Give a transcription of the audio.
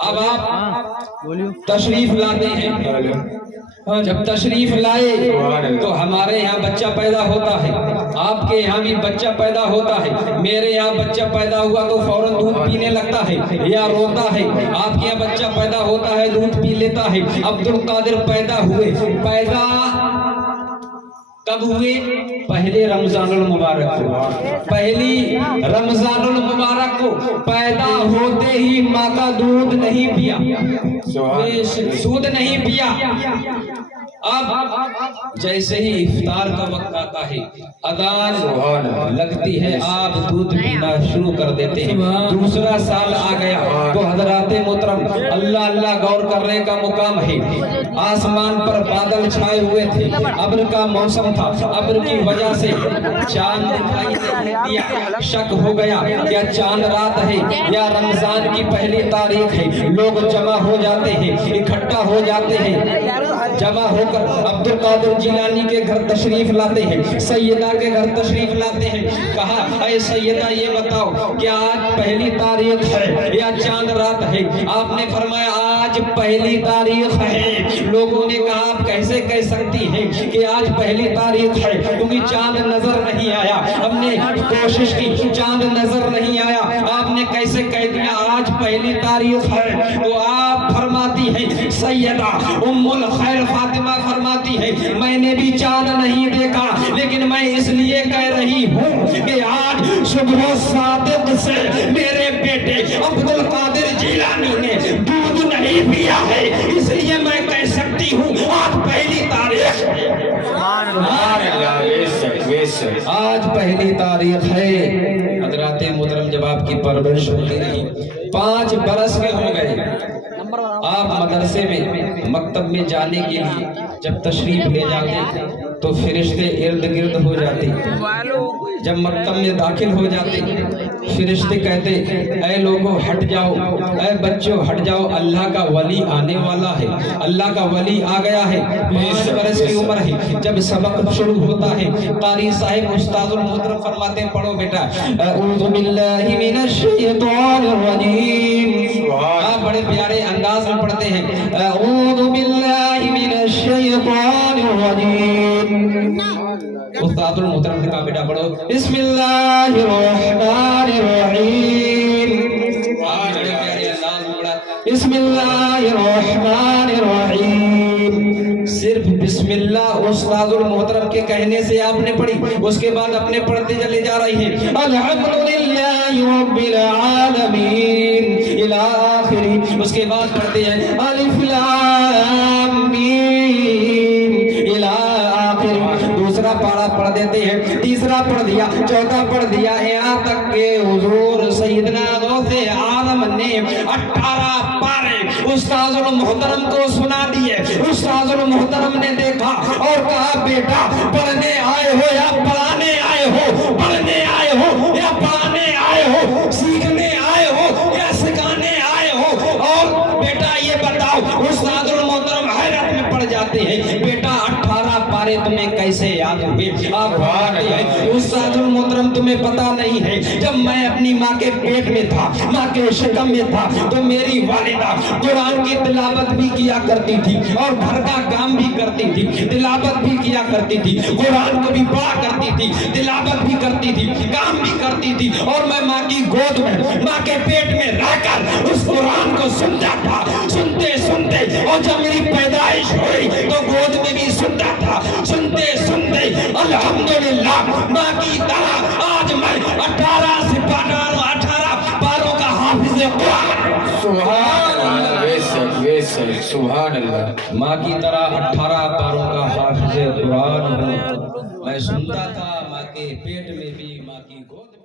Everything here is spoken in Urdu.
اب آپ تشریف لاتے ہیں، جب تشریف لائے تو ہمارے یہاں بچہ پیدا ہوتا ہے، آپ کے یہاں بھی بچہ پیدا ہوتا ہے، میرے یہاں بچہ پیدا ہوا تو فوراً دودھ پینے لگتا ہے یا روتا ہے، آپ کے یہاں بچہ پیدا ہوتا ہے دودھ پی لیتا ہے۔ عبد القادر پیدا ہوئے، پیدا کب ہوئے؟ پہلے رمضان المبارک کو، پہلی رمضان المبارک کو پیدا ہوتے ہی ماں کا دودھ نہیں پیا، دودھ نہیں پیا۔ اب جیسے ہی افطار کا وقت آتا ہے، اذان لگتی ہے، آپ دودھ پینا شروع کر دیتے ہیں۔ دوسرا سال آ گیا تو حضرات محترم اللہ اللہ غور کرنے کا مقام ہے، آسمان پر بادل چھائے ہوئے تھے، ابر کا موسم تھا، ابر کی وجہ سے چاند دکھائی نہیں دیا، شک ہو گیا کیا چاند رات ہے یا رمضان کی پہلی تاریخ ہے۔ لوگ جمع ہو جاتے ہیں، اکٹھا ہو جاتے ہیں، جمع ہو کر عبد القادر جیلانی کے گھر تشریف لاتے ہیں، سیدہ کے گھر تشریف لاتے ہیں۔ کہا اے سیدہ یہ بتاؤ کیا آج پہلی تاریخ ہے یا چاند رات ہے؟ آپ نے فرمایا آج پہلی تاریخ ہے۔ لوگوں نے کہا آپ کیسے کہہ سکتی ہیں کہ آج پہلی تاریخ ہے، کیونکہ چاند نظر نہیں آیا، ہم نے کوشش کی چاند نظر نہیں آیا، آپ نے کیسے کہہ دیا آج پہلی تاریخ ہے؟ تو آپ فرماتی ہیں سیدہ ام الخیر فاطمہ فرماتی ہے میں نے بھی چاند نہیں دیکھا، لیکن میں اس لیے کہہ رہی ہوں کہ آج صبح صادق سے میرے بیٹے عبد القادر جیلانی نے دودھ نہیں پیا ہے، اس لیے میں کہہ سکتی ہوں آج پہلی تاریخ ہے۔ آج پہلی تاریخ ہے۔ حضرات محترم جب آپ کی پرورش ہوتی رہی، 5 برس کے ہو گئے، آپ مدرسے میں مکتب میں جانے کے لیے جب تشریف لے جاتے تو فرشتے ارد گرد ہو جاتے، جب مکتب میں داخل ہو جاتے فرشتے کہتے اے لوگوں ہٹ جاؤ، اے بچوں ہٹ جاؤ، اللہ کا ولی آنے والا ہے، اللہ کا ولی آ گیا ہے۔ 5 برس کی عمر ہے، جب سبق شروع ہوتا ہے قاری صاحب استاد المحترم فرماتے ہیں پڑھو بیٹا اعوذ باللہ من الشیطان الرجیم، آپ بڑے پیارے انداز میں پڑھتے ہیں اعوذ باللہ من الشیطان الرجیم۔ استاد المحترم نے کہا بیٹا پڑھو بسم اللہ الرحمن الرحیم، بڑے پیارے انداز میں پڑھا بسم اللہ الرحمن الرحیم۔ صرف بسم اللہ استاد المحترم کے کہنے سے آپ نے پڑھی، اس کے بعد اپنے پڑھتے چلے جا رہی ہیں الحمدللہ رب العالمین الی آخری، اس کے بعد پڑھتے ہیں الف لام میم الی آخری۔ دوسرا پارہ پڑھ دیتے ہیں، تیسرا پڑھ دیا، چوتھا پڑھ دیا، یہاں تک کہ حضور سیدنا غوث اعظم نے 18 پارے استاد المحترم کو سنا دیے۔ استاد المحترم نے دیکھا اور کہا بیٹا پڑھنے آئے ہو یا پڑھانے آئے ہو، پڑھنے آئے ہو یا پڑھانے آئے ہو، سیکھنے آئے ہو یا سکھانے آئے ہو؟ اور بیٹا یہ بتاؤ، استاد المحترم حیرت میں پڑ جاتے ہیں بیٹا 18 پارے تمہیں کیسے یاد ہوئے؟ آپ بھاگتے ہیں استاد المحترم تمہیں پتا نہیں ہے جب میں اپنی ماں کے پیٹ میں تھا، ماں کے شکم میں تھا تو میری والدہ قرآن کی تلاوت بھی کیا کرتی تھی اور گھر کا کام بھی کرتی تھی، تلاوت بھی کیا کرتی تھی، قرآن کو بھی پڑھا کرتی تھی، تلاوت بھی کرتی تھی، کام بھی کرتی تھی، اور میں ماں کی گود میں ماں کے پیٹ میں رہ کر اس قرآن کو سنتا تھا، سنتے سنتے، اور جب میری پیدائش ہوئی تو گود میں بھی سنتا تھا، سنتے سنتے الحمدللہ ماں کی طرح آج میں 18 پاروں کا حافظ قرآن۔ سبحان اللہ، سبحان اللہ، ماں کی طرح 18 پاروں کا حافظ قرآن ہوں۔ میں سنتا تھا ماں کے پیٹ میں بھی، ماں کی گود میں